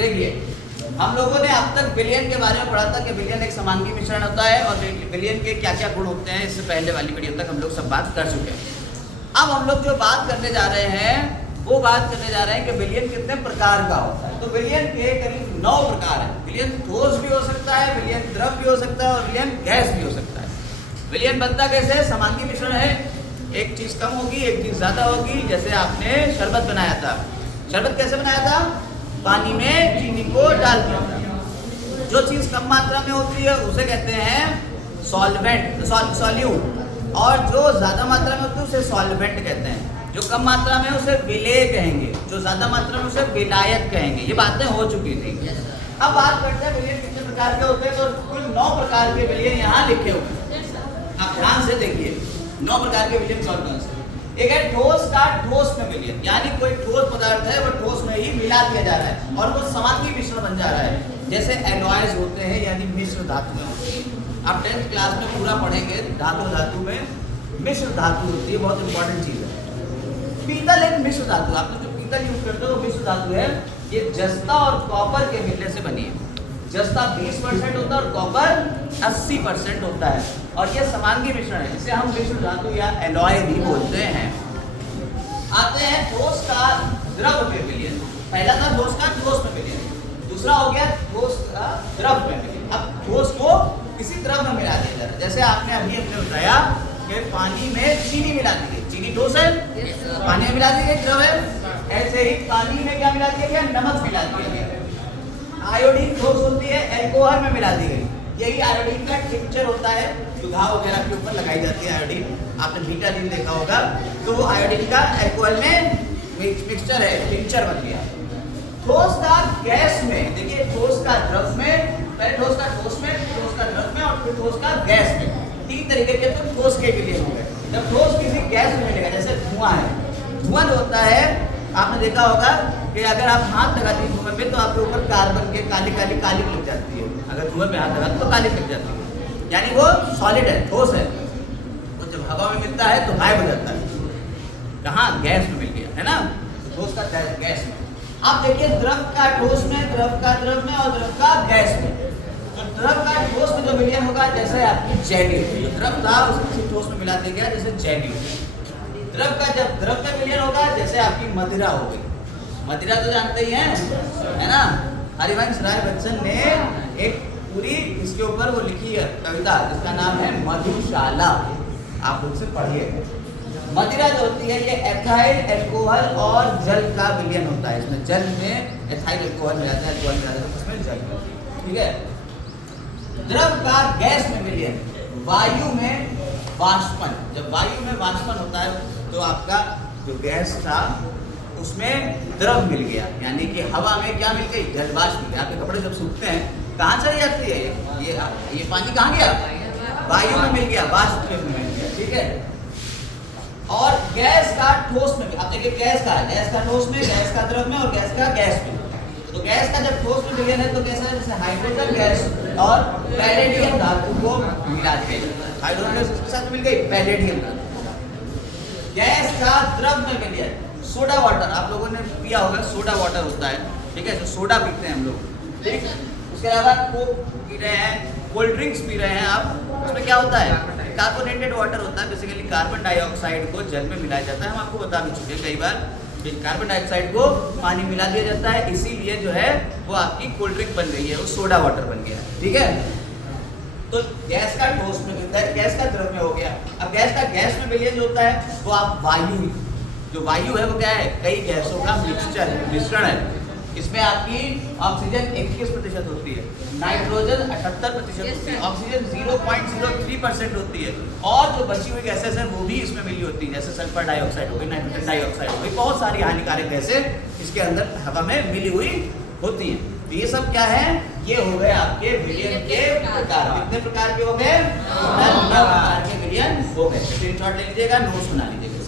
देखिए, हम लोगों ने अब तक विलयन के बारे में पढ़ा था कि विलयन एक समांगी मिश्रण होता है और विलयन के क्या क्या गुण होते हैं। इससे पहले वाली वीडियो तक हम लोग सब बात कर चुके हैं। अब हम लोग जो बात करने जा रहे हैं वो बात करने जा रहे हैं कि विलयन कितने प्रकार का होता है। तो विलयन के करीब 9 प्रकार है। विलयन ठोस भी हो सकता है, विलयन द्रव भी हो सकता है और विलयन गैस भी हो सकता है। विलयन बनता कैसे है? समांगी मिश्रण है, एक चीज कम होगी एक चीज ज्यादा होगी। जैसे आपने शरबत बनाया था, शरबत कैसे बनाया था? पानी में चीनी को डाल दिया था। जो चीज कम मात्रा में होती है उसे कहते हैं सॉल्वेंट, सॉल्यूट, और जो ज्यादा मात्रा में होती है उसे सॉल्वेंट कहते हैं। जो कम मात्रा में उसे विलेय कहेंगे, जो ज्यादा मात्रा में उसे विलायक कहेंगे। ये बातें हो चुकी थी। अब बात करते हैं विलयन कितने प्रकार के होते हैं। तो कुल 9 प्रकार के विलयन यहाँ लिखे हुए हैं। आप ध्यान से देखिए 9 प्रकार के विलयन कौन कौन से। एक है ठोस का ठोस में विलयन, यानी कोई ठोस पदार्थ है वो ठोस में ही मिला दिया जा रहा है और वो समांगी मिश्रण बन जा रहा है। जैसे एलॉयज होते हैं यानी मिश्र धातुएं होती है। आप 10th क्लास में पूरा पढ़ेंगे धातु में मिश्र धातु होती है, बहुत इंपॉर्टेंट चीज है। पीतल एक मिश्र धातु, आप लोग जो पीतल यूज करते हो वो मिश्र धातु है। ये जस्ता और कॉपर के मिलने से बनी है। जस्ता 20% होता है और कॉपर 80% होता है और ये समांगी मिश्रण है, जिसे हम मिश्र धातु या एलॉय भी बोलते हैं। आते हैं ठोस का द्रव में विलयन। पहला था ठोस का ठोस में विलयन, दूसरा हो गया ठोस का द्रव में विलयन। अब ठोस को किसी द्रव में मिला दिया जा रहा है। जैसे आपने अभी बताया कि पानी में चीनी मिला दी गई, चीनी ठोस है, पानी में मिला दी गई द्रव है। ऐसे ही पानी में क्या मिला दिया गया? नमक मिला दिया गया। आयोडीन ठोस होती है, अल्कोहल में मिला दी गई। यही आयोडीन का टिंचर होता है जो घाव वगैरह के ऊपर लगाई जाती है। आयोडीन आपने बीटाडीन देखा होगा, तो वो आयोडीन का अल्कोहल में मिक्सचर है, टिंचर बन गया। ठोस का गैस में, देखिए ठोस का द्रव में, पहले ठोस का ठोस में, ठोस का द्रव में और फिर ठोस का गैस में। 3 तरीके के तो ठोस के लिए हो गए। जब ठोस किसी गैस में मिलेगा, जैसे धुआं है, धुआं जो होता है आपने देखा होगा कि अगर आप हाथ लगाते हैं धुएं पे तो आपके ऊपर कार्बन के काली लग जाती है। अगर धुएं पे हाथ लगाते तो काली लग जाती है, यानी वो सॉलिड है, ठोस है। तो जब हवा में मिलता है तो गायब हो जाता है। कहाँ? गैस में मिल गया है ना, ठोस का गैस में। आप देखिए द्रव का ठोस में, द्रव का द्रव में और द्रव का गैस में। तो द्रव का ठोस में जो विलयन होगा, जैसे आपकी जेली, जो द्रव था उसे किसी ठोस में मिला दिया गया, जैसे जेली। द्रव का जब द्रव में विलयन होगा, जैसे आपकी मदिरा हो गई। मदिरा तो जानते ही हैं, है ना। हरिवंश राय बच्चन ने एक पूरी इसके ऊपर वो लिखी है कविता, जिसका नाम है मधुशाला। आप लोग से पढ़िए। मदिरा जो होती है ये एथाइल अल्कोहल और जल का विलयन होता है। इसमें जल में एथाइल अल्कोहल मिलाते हैं, अल्कोहल मिलाते हैं, उसमें जल, ठीक है। द्रव का गैस में विलयन, वायु में वाष्पन। जब वायु में वाष्पन होता है तो आपका जो गैस था उसमें द्रव मिल गया, यानी कि हवा में क्या मिल गई? जलवाष्प मिल गया। आपके कपड़े जब सूखते हैं कहाँ चली जाती है? ये पानी कहाँ गया? वायु में मिल गया, वाष्प में मिल गया, ठीक है। और गैस का ठोस में, आप देखिए गैस का है, गैस का ठोस में, गैस का द्रव में और गैस का गैस में। तो गैस का जब ठोस में विलयन है तो कैसा है? जैसे हाइड्रोजन गैस और पैलेडियम धातु को मिला दिया। हाइड्रोजन गैस इसके साथ मिल गई, पैलेडियम धातु। गैस का द्रव में विलयन, सोडा वाटर, आप लोगों ने पिया होगा, सोडा वाटर होता है, ठीक है, जो सोडा पीते हैं हम लोग, ठीक। उसके अलावा कोक पी रहे हैं, कोल्ड ड्रिंक्स पी रहे हैं आप, उसमें क्या होता है? कार्बोनेटेड वाटर होता है। बेसिकली कार्बन डाइऑक्साइड को जल में मिलाया जाता है। हम आपको बता भी चुके हैं कई बार, कार्बन डाइऑक्साइड को पानी मिला दिया जाता है, इसीलिए जो है वो आपकी कोल्ड ड्रिंक बन रही है, वो सोडा वाटर बन गया, ठीक है। तो गैस का ठोस में मिलता है, गैस का द्रव में हो गया। अब गैस का गैस में विलयन जो होता है वो आप वायु, जो वायु है वो क्या है? कई गैसों का मिश्रण है। इसमें आपकी ऑक्सीजन 21% होती है, नाइट्रोजन 78% होती है, ऑक्सीजन 0.03% होती है और जो बची हुई गैसेस हैं वो भी इसमें मिली होती है, जैसे सल्फर डाइऑक्साइड हो गई, नाइट्रोजन डाइऑक्साइड हो गई, बहुत सारी हानिकारक गैसें इसके अंदर हवा में मिली हुई होती हैं। तो ये सब क्या है? ये हो गए आपके विलयन के प्रकार। कितने प्रकार के हो गए? 9 प्रकार के विलयन हो गए। स्क्रीनशॉट ले लीजिएगा, नोट्स बना लीजिएगा।